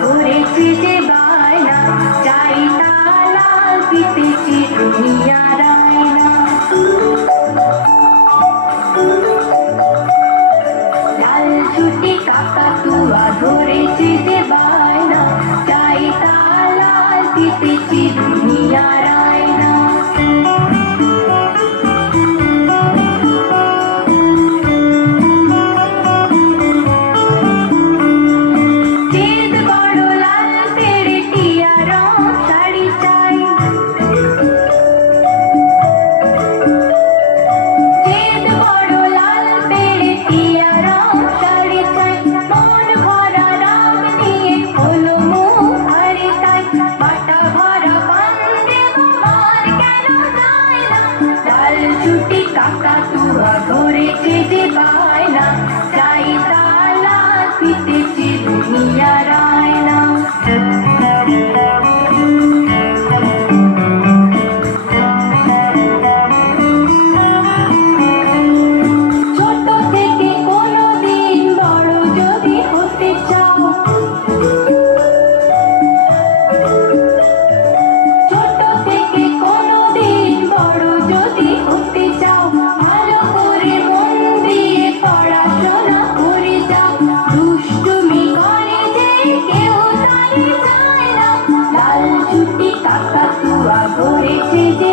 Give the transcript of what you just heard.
ধরেছে যে বায়না, চাই তালা দিতেছি দুনিয়ার আয়না। লাল ছুটি কাকাতুয়া ধরেছে যে বায়না, চাই তালা দিতেছি দুনিয়ার আয়না। ছুটি কাকাতুয়া ধরেছে যে বায়না, চাই তালা দিতেছি দুনিয়ার আয়না। ছোট থেকে কোনোদিন বড় যদি হতে চাও, ছোট থেকে কোনোদিন বড় যদি হতে চাও, ভালো করে মন দিয়ে পড়াশোনা করে যাও। দুষ্টুমি করে যে কেউ তাই যায় না, লাল ছুটি কাকাতুয়া ধরেছে যে